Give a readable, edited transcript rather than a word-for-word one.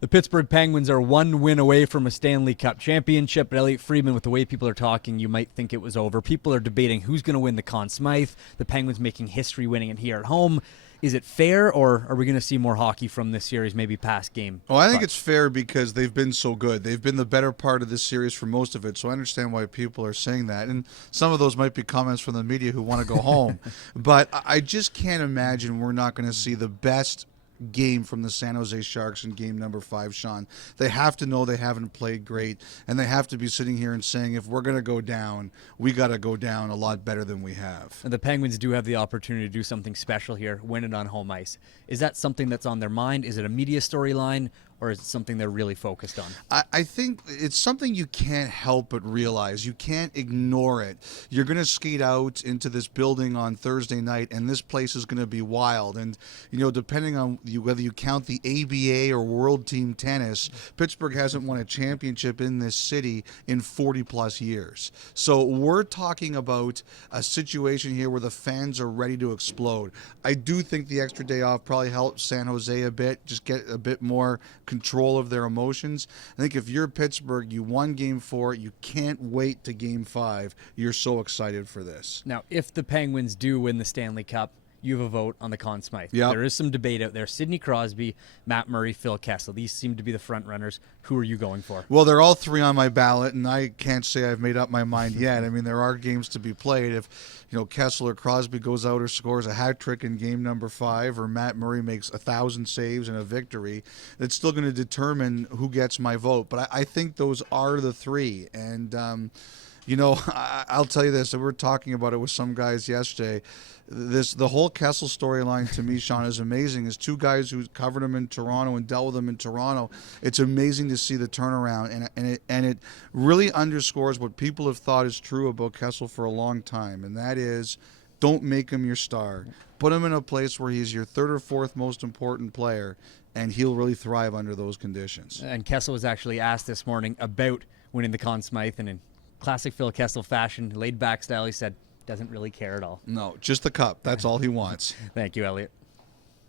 The Pittsburgh Penguins are one win away from a Stanley Cup championship. But Elliotte Friedman, with the way people are talking, you might think it was over. People are debating who's going to win the Conn Smythe. The Penguins making history winning it here at home. Is it fair, or are we going to see more hockey from this series, maybe past game? Well, I think it's fair because they've been so good. They've been the better part of this series for most of it, so I understand why people are saying that. And some of those might be comments from the media who want to go home. But I just can't imagine we're not going to see the best game from the San Jose Sharks in game number 5, Sean. They have to know they haven't played great, and they have to be sitting here and saying, if we're going to go down, we got to go down a lot better than we have. And the Penguins do have the opportunity to do something special here, win it on home ice. Is that something that's on their mind? Is it a media storyline, or is it something they're really focused on? I think it's something you can't help but realize. You can't ignore it. You're going to skate out into this building on Thursday night, and this place is going to be wild. And, you know, depending on whether you count the ABA or World Team Tennis, Pittsburgh hasn't won a championship in this city in 40-plus years. So we're talking about a situation here where the fans are ready to explode. I do think the extra day off probably helped San Jose a bit, just get a bit more control of their emotions. I think if you're Pittsburgh, you won game 4, you can't wait to game 5. You're so excited for this. Now, if the Penguins do win the Stanley Cup, you have a vote on the Conn Smythe. Yep. There is some debate out there. Sidney Crosby, Matt Murray, Phil Kessel. These seem to be the front runners. Who are you going for? Well, they're all 3 on my ballot, and I can't say I've made up my mind yet. I mean, there are games to be played. If, you know, Kessel or Crosby goes out or scores a hat trick in game number 5, or Matt Murray makes 1,000 saves and a victory, it's still going to determine who gets my vote. But I think those are the 3. And, you know, I'll tell you this. We were talking about it with some guys yesterday. The whole Kessel storyline to me, Sean, is amazing. As 2 guys who covered him in Toronto and dealt with him in Toronto, it's amazing to see the turnaround, and it really underscores what people have thought is true about Kessel for a long time, and that is, don't make him your star. Put him in a place where he's your 3rd or 4th most important player, and he'll really thrive under those conditions. And Kessel was actually asked this morning about winning the Conn Smythe, and in classic Phil Kessel fashion, laid back style, he said, doesn't really care at all. No, just the cup. That's all he wants. Thank you, Elliotte.